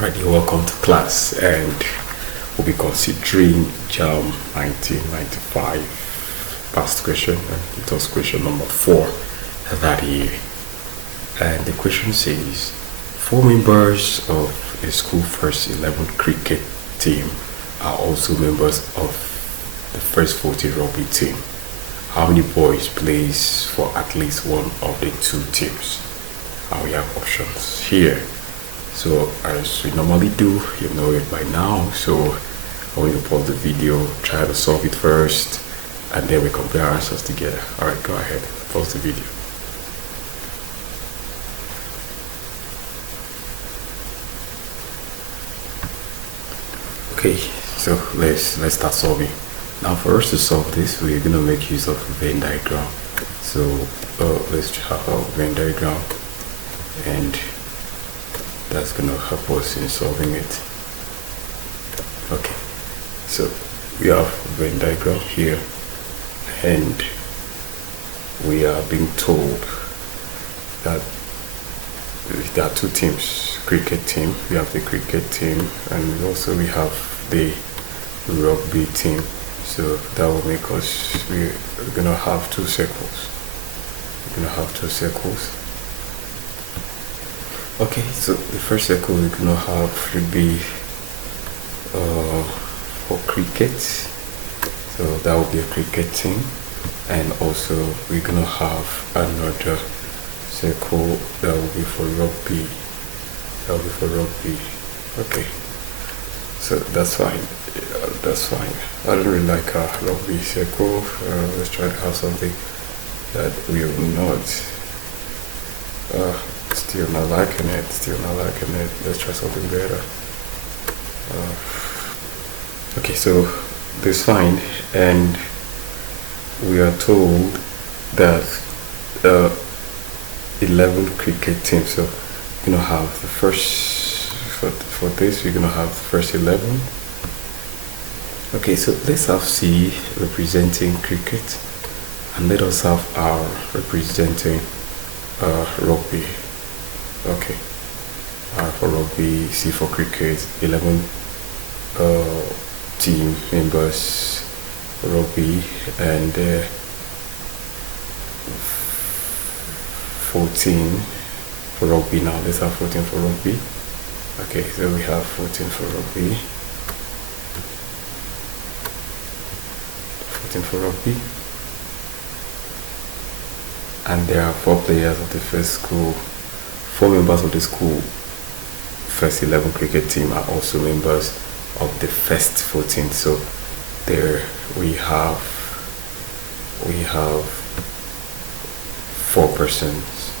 Right, you're welcome to class, and we'll be considering JAMB 1995 past question, and it was question number 4 that year. And the question says, 4 members of a school first 11 cricket team are also members of the first 40 rugby team. How many boys plays for at least one of the 2 teams? And we have options here. So as we normally do, you know it by now, so I want you to pause the video, try to solve it first, and then we compare our answers together. Alright, go ahead, pause the video. Okay, so let's start solving. Now for us to solve this, we're going to make use of Venn diagram. So let's have a Venn diagram, and that's going to help us in solving it. Okay, so we have Venn diagram here, and we are being told that there are 2 teams, cricket team, we have the cricket team, and also we have the rugby team. So that will make us, we're gonna have 2 circles. Okay, so the first circle we're gonna have should be for cricket. So that will be a cricket team, and also we're gonna have another circle that will be for rugby. Okay, so that's fine. I don't really like a rugby circle. Let's try to have something that we will not. Still not liking it. Let's try something better. Okay, so this is fine, and we are told that 11 cricket teams. So we're gonna have the first for this. We're gonna have the first 11. Okay, so let's have C representing cricket, and let us have R representing rugby. Okay, R for rugby, C for cricket, 11 team members for rugby, and 14 for rugby. Now let's have 14 for rugby. Okay, so we have 14 for rugby. 14 for rugby. And there are 4 players of the first school. 4 members of the school first 11 cricket team are also members of the first 14. So there we have 4 persons.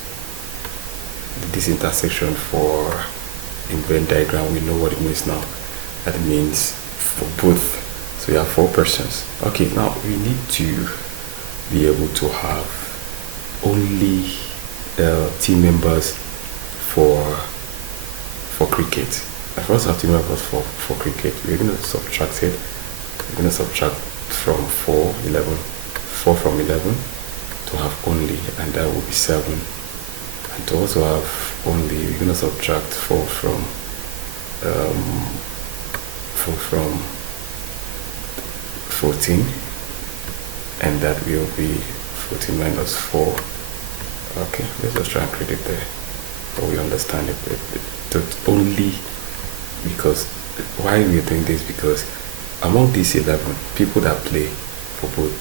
This intersection for in Venn diagram, we know what it means now. That means for both. So you have 4 persons. Okay, now we need to be able to have only team members for cricket. I first have team members for cricket. We're going to subtract it. We're going to subtract from 4 from 11 to have only, and that will be 7. And to also have only, we're going to subtract 4 from 14, and that will be 14 minus 4. Okay, let's just try and create it there, but we understand it. But only because why we are doing this, because among these 11 people that play for both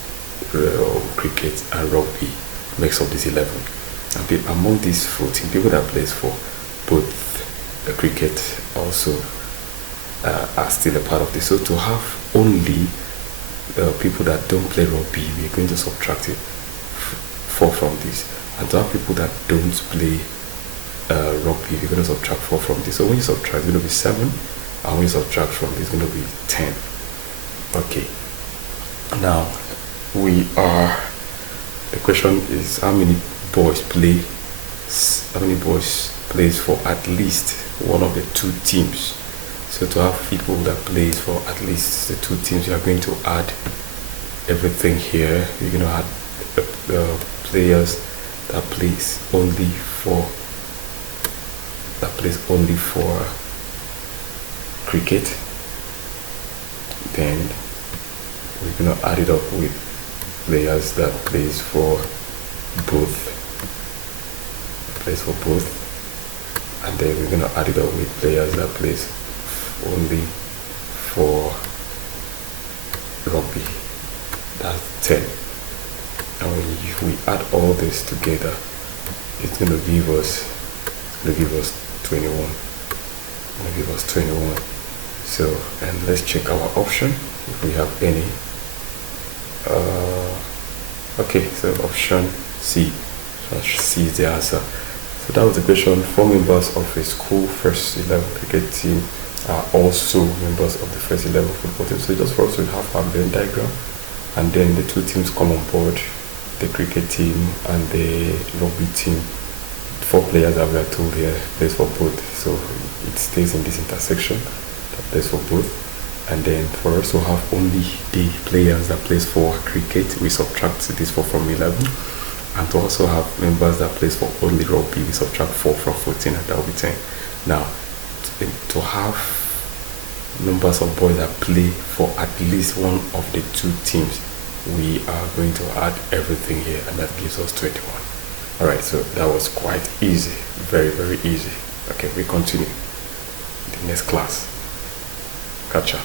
cricket and rugby makes up this 11, and among these 14 people that plays for both cricket also are still a part of this. So to have only people that don't play rugby, we're going to subtract it 4 from this, and to have people that don't play rugby, we're going to subtract 4 from this. So when you subtract, it's going to be 7, and when you subtract from this, it's going to be 10. Okay, now the question is how many boys plays for at least one of the 2 teams. So to have people that plays for at least the 2 teams, you are going to add everything here. You're going to add the players that plays only for cricket, then we're going to add it up with players that plays for both, and then we're going to add it up with players that plays only for rugby. That's 10. And if we add all this together, it's going to give us 21. It's going to give us 21. So, and let's check our option if we have any. Okay, so option C. So C is the answer. So that was the question. 4 members of a school first 11 cricket team are also members of the first 11 football team. So just for us to have our Venn diagram, and then the two teams come on board, the cricket team and the rugby team. 4 players that we are told here plays for both, so it stays in this intersection that plays for both. And then for us to have only the players that plays for cricket, we subtract this 4 from 11, and to also have members that plays for only rugby, we subtract 4 from 14, and that will be 10. Now, to have numbers of boys that play for at least one of the two teams, we are going to add everything here, and that gives us 21. Alright, so that was quite easy, very, very easy. Okay, we continue in the next class. Catch ya.